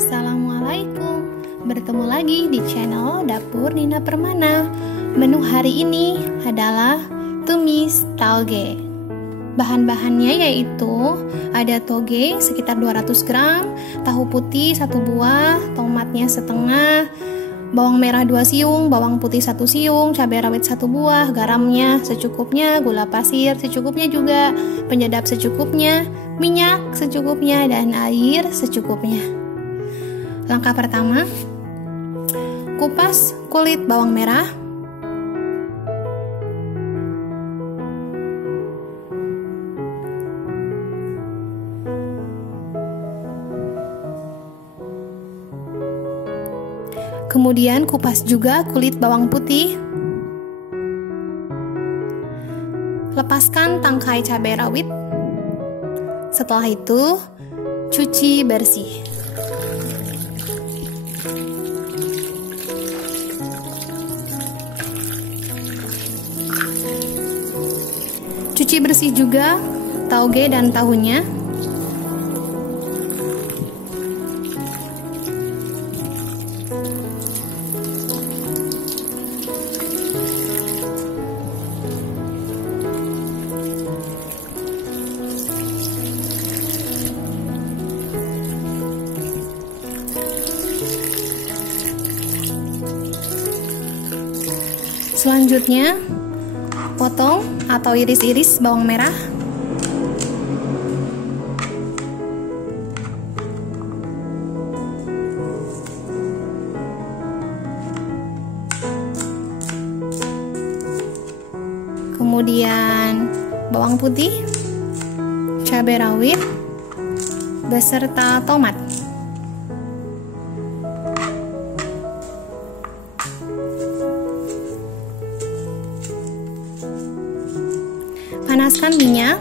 Assalamualaikum. Bertemu lagi di channel Dapur Nina Permana. Menu hari ini adalah tumis tauge. Bahan-bahannya yaitu ada toge sekitar 200 gram, tahu putih 1 buah, tomatnya setengah, bawang merah 2 siung, bawang putih 1 siung, cabai rawit 1 buah, garamnya secukupnya, gula pasir secukupnya juga, penyedap secukupnya, minyak secukupnya, dan air secukupnya. Langkah pertama, kupas kulit bawang merah. Kemudian kupas juga kulit bawang putih. Lepaskan tangkai cabai rawit. Setelah itu, cuci bersih. Cuci bersih juga tauge dan tahunya. Selanjutnya, potong atau iris-iris bawang merah. Kemudian bawang putih, cabai rawit, beserta tomat. Panaskan minyak.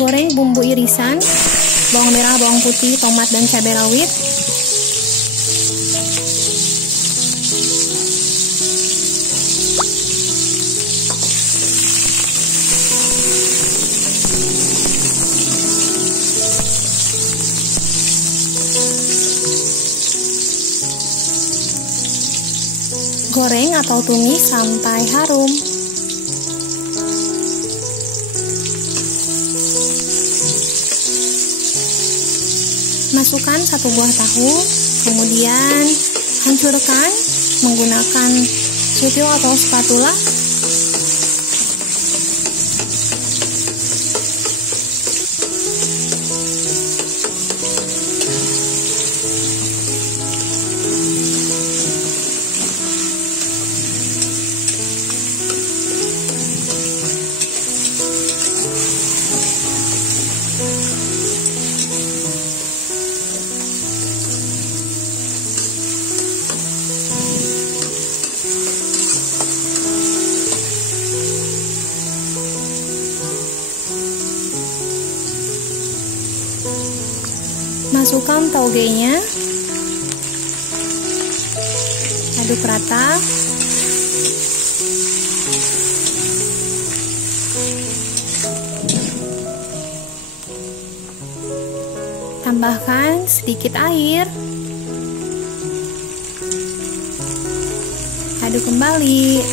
Goreng bumbu irisan, bawang merah, bawang putih, tomat, dan cabai rawit. Goreng atau tumis sampai harum. Masukkan 1 buah tahu, kemudian hancurkan menggunakan sutil atau spatula. Masukkan taugenya, aduk rata. Tambahkan sedikit air. Aduk kembali.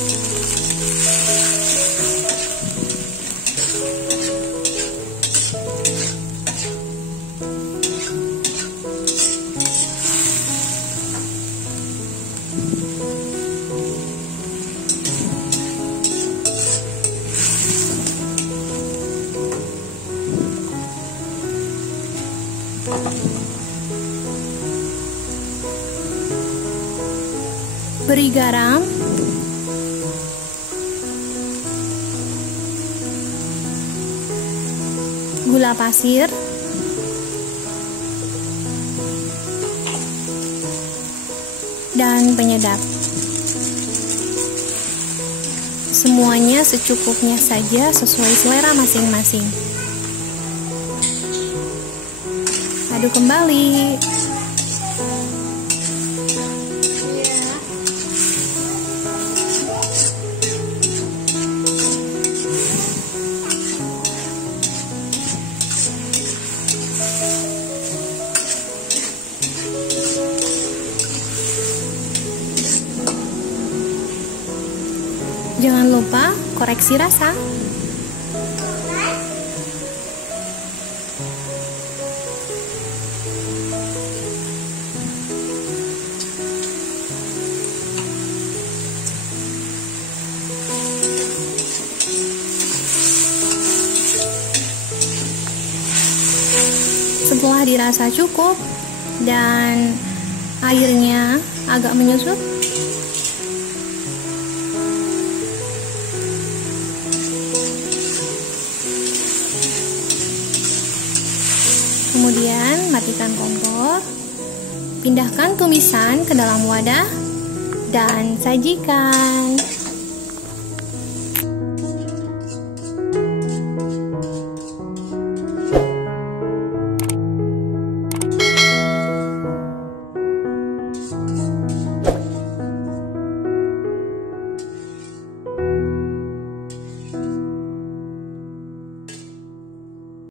Beri garam, gula pasir, dan penyedap. Semuanya secukupnya saja sesuai selera masing-masing. Aduk kembali. Jangan lupa koreksi rasa. Setelah dirasa cukup dan airnya agak menyusut, kemudian matikan kompor, pindahkan tumisan ke dalam wadah dan sajikan.